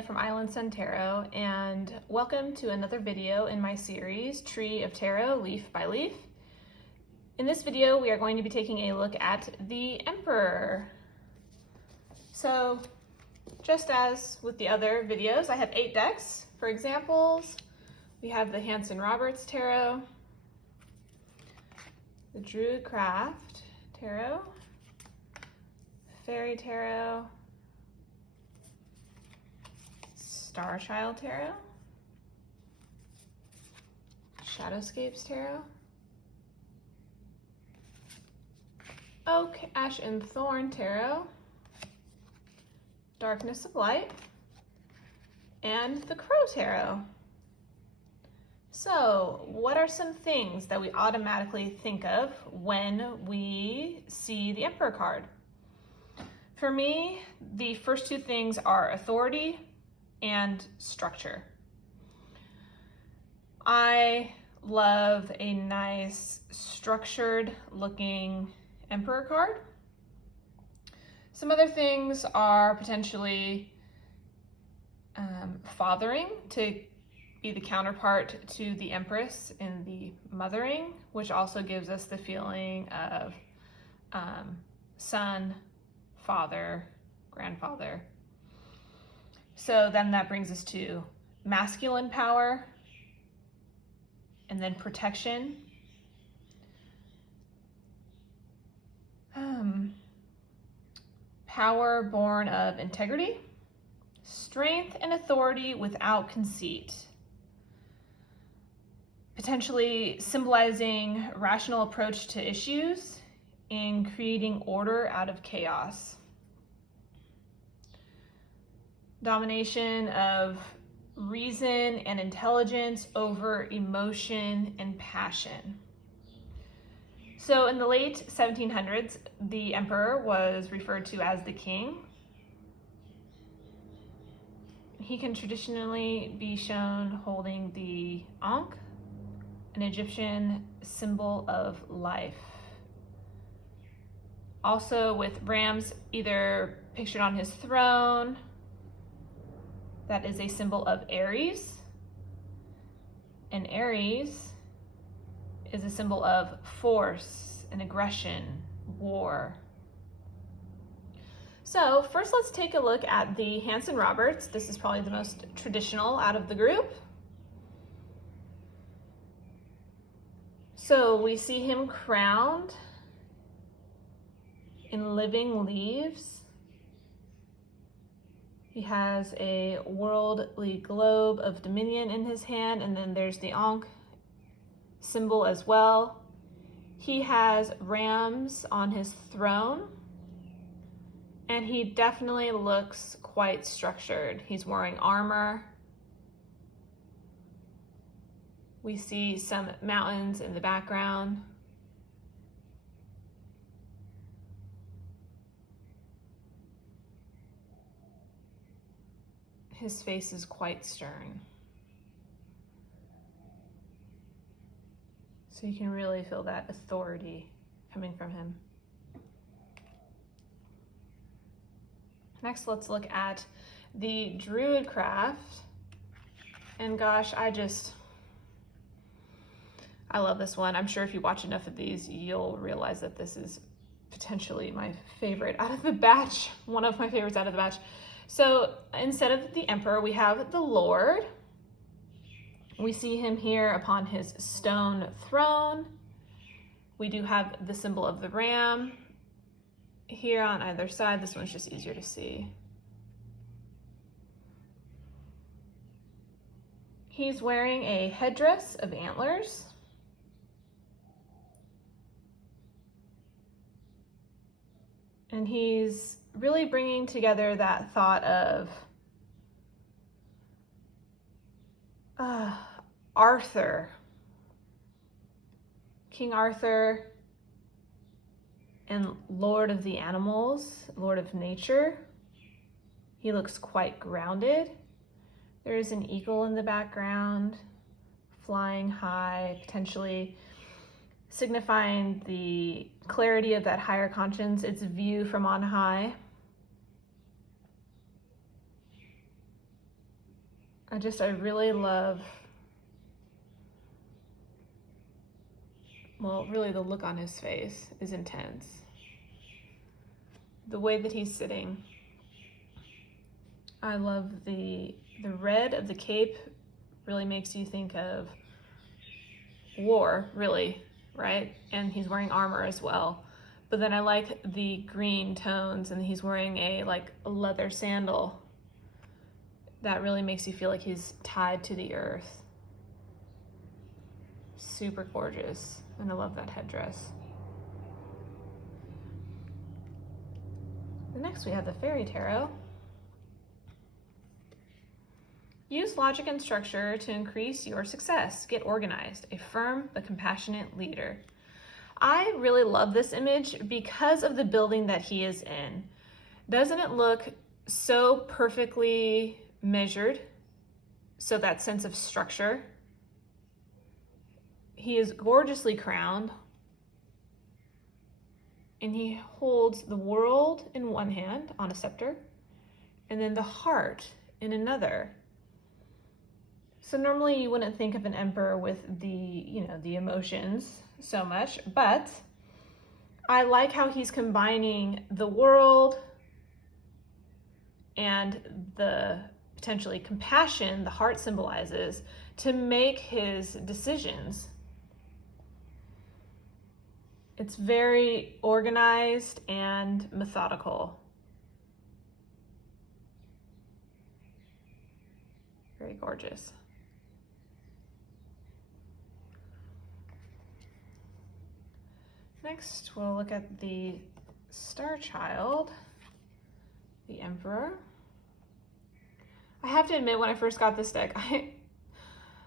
Mia from Island Sun Tarot, and welcome to another video in my series, Tree of Tarot, Leaf by Leaf. In this video, we are going to be taking a look at the Emperor. So, just as with the other videos, I have 8 decks. For examples, we have the Hanson-Roberts Tarot, the DruidCraft Tarot, Fairy Tarot, Starchild Tarot, Shadowscapes Tarot, Oak, Ash, and Thorn Tarot, Darkness of Light, and the Crow Tarot. So, what are some things that we automatically think of when we see the Emperor card? For me, the first two things are authority and structure. I love a nice structured looking Emperor card. Some other things are potentially fathering, to be the counterpart to the Empress in the mothering, which also gives us the feeling of son, father, grandfather. So then that brings us to masculine power, and then protection. Power born of integrity, strength and authority without conceit. Potentially symbolizing rational approach to issues and creating order out of chaos. Domination of reason and intelligence over emotion and passion. So in the late 1700s, the Emperor was referred to as the king. He can traditionally be shown holding the Ankh, an Egyptian symbol of life. Also with rams either pictured on his throne. That is a symbol of Aries, and Aries is a symbol of force and aggression, war. So first let's take a look at the Hanson-Roberts. This is probably the most traditional out of the group. So we see him crowned in living leaves. He has a worldly globe of dominion in his hand, and then there's the Ankh symbol as well. He has rams on his throne, and he definitely looks quite structured. He's wearing armor. We see some mountains in the background. His face is quite stern. So you can really feel that authority coming from him. Next, let's look at the DruidCraft. And gosh, I love this one. I'm sure if you watch enough of these, you'll realize that this is potentially my favorite out of the batch, one of my favorites out of the batch. So instead of the Emperor, we have the Lord. We see him here upon his stone throne. We do have the symbol of the ram here on either side. This one's just easier to see. He's wearing a headdress of antlers. And he's really bringing together that thought of Arthur, King Arthur, and Lord of the Animals, Lord of Nature. He looks quite grounded. There is an eagle in the background, flying high, potentially signifying the clarity of that higher conscience, its view from on high. I really love, well, really the look on his face is intense. The way that he's sitting. I love the red of the cape really makes you think of war, really, right? And he's wearing armor as well. But then I like the green tones, and he's wearing a leather sandal. That really makes you feel like he's tied to the earth. Super gorgeous, and I love that headdress. Next we have the Fairy Tarot. Use logic and structure to increase your success. Get organized. A firm but compassionate leader. I really love this image because of the building that he is in. Doesn't it look so perfectly measured? So that sense of structure. He is gorgeously crowned. And he holds the world in one hand on a scepter, and then the heart in another. So normally you wouldn't think of an emperor with the emotions so much, but I like how he's combining the world and the potentially compassion the heart symbolizes to make his decisions. It's very organized and methodical. Very gorgeous. Next, we'll look at the Starchild, the Emperor. I have to admit, when I first got this deck,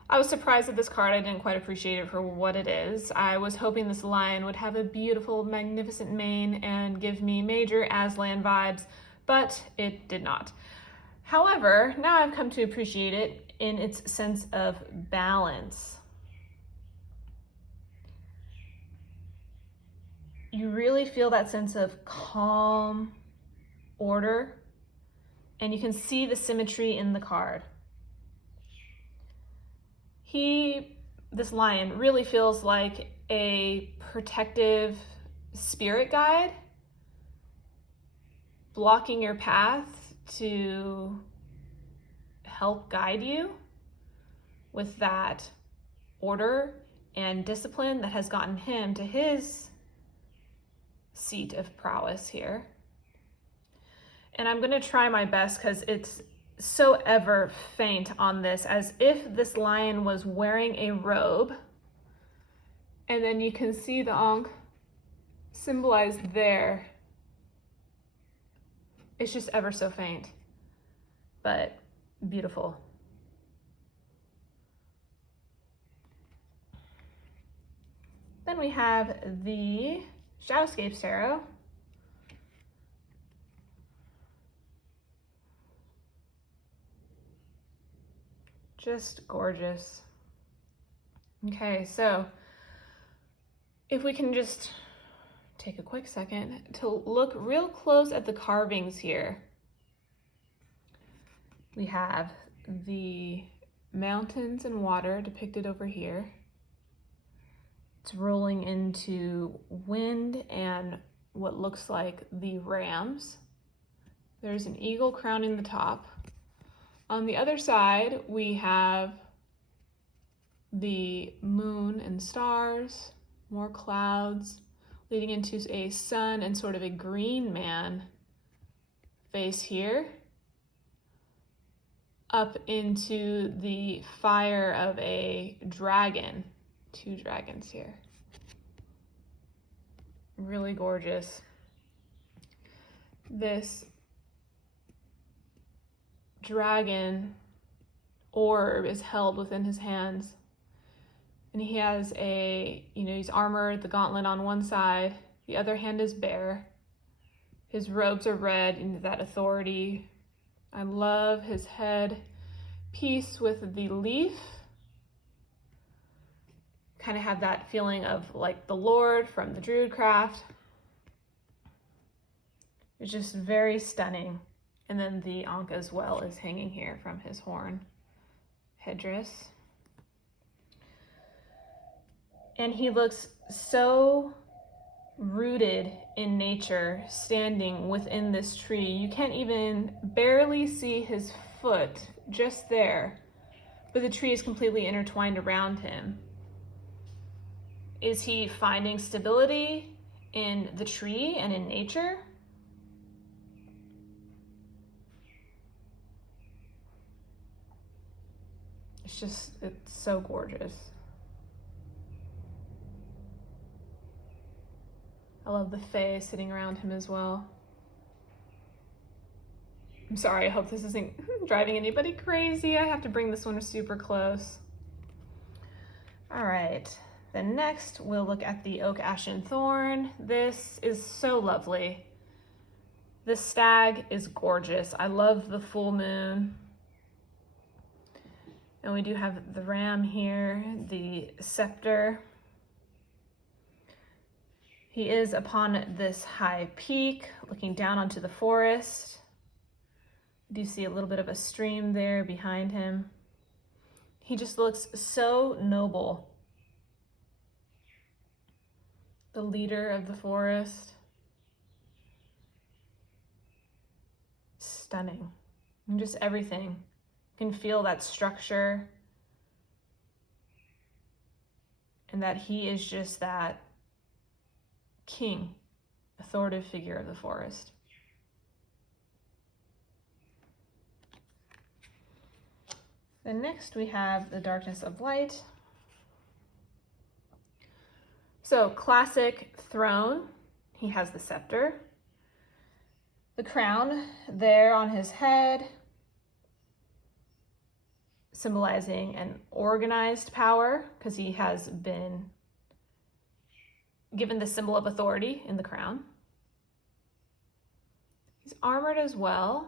I was surprised at this card. I didn't quite appreciate it for what it is. I was hoping this lion would have a beautiful, magnificent mane and give me major Aslan vibes, but it did not. However, now I've come to appreciate it in its sense of balance. You really feel that sense of calm, order, and you can see the symmetry in the card. This lion really feels like a protective spirit guide, blocking your path to help guide you with that order and discipline that has gotten him to his seat of prowess here. And I'm gonna try my best because it's so ever faint on this, as if this lion was wearing a robe, and then you can see the Ankh symbolized there. It's just ever so faint, but beautiful. Then we have the Shadowscapes Tarot. Just gorgeous. Okay, so if we can just take a quick second to look real close at the carvings here. We have the mountains and water depicted over here. It's rolling into wind and what looks like the rams. There's an eagle crowning the top. On the other side, we have the moon and stars, more clouds, leading into a sun and sort of a green man face here, up into the fire of a dragon, 2 dragons here. Really gorgeous. This dragon orb is held within his hands, and he has he's armored, the gauntlet on one side, the other hand is bare. His robes are red, and that authority. I love his head piece with the leaf. Kind of have that feeling of like the Lord from the DruidCraft. It's just very stunning. And then the Ankh as well is hanging here from his horn. headdress. And he looks so rooted in nature, standing within this tree. You can't even barely see his foot just there, but the tree is completely intertwined around him. Is he finding stability in the tree and in nature? It's so gorgeous. I love the fae sitting around him as well. I'm sorry, I hope this isn't driving anybody crazy. I have to bring this one super close. All right, then next we'll look at the Oak Ashenthorne. This is so lovely. This stag is gorgeous. I love the full moon. And we do have the ram here, the scepter. He is upon this high peak, looking down onto the forest. We do see a little bit of a stream there behind him. He just looks so noble. The leader of the forest. Stunning. And just everything. You can feel that structure. And that he is just that king, authoritative figure of the forest. Then next we have the Darkness of Light. So classic throne, he has the scepter, the crown there on his head, symbolizing an organized power, because he has been given the symbol of authority in the crown. He's armored as well.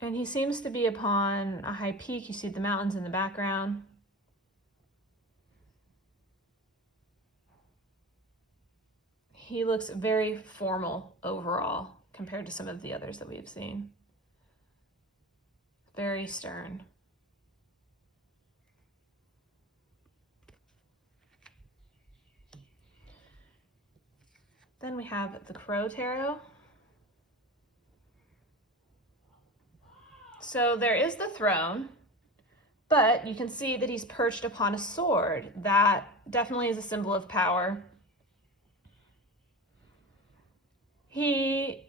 And he seems to be upon a high peak. You see the mountains in the background. He looks very formal overall compared to some of the others that we've seen. Very stern. Then we have the Crow Tarot. So there is the throne, but you can see that he's perched upon a sword. That definitely is a symbol of power. He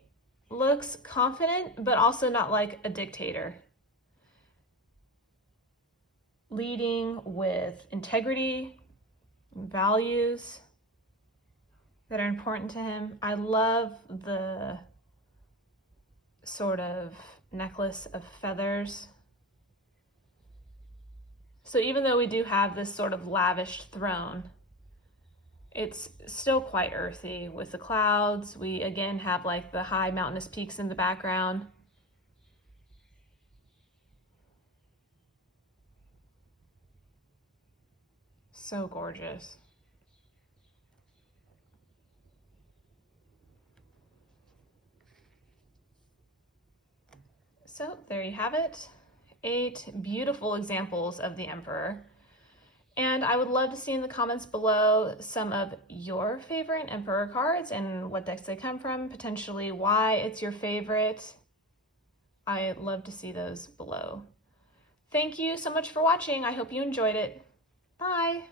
looks confident, but also not like a dictator. Leading with integrity, values that are important to him. I love the sort of necklace of feathers. So even though we do have this sort of lavish throne, it's still quite earthy with the clouds. We again have like the high mountainous peaks in the background. So gorgeous. So there you have it, 8 beautiful examples of the Emperor. And I would love to see in the comments below some of your favorite Emperor cards and what decks they come from, potentially why it's your favorite. I'd love to see those below. Thank you so much for watching. I hope you enjoyed it. Bye.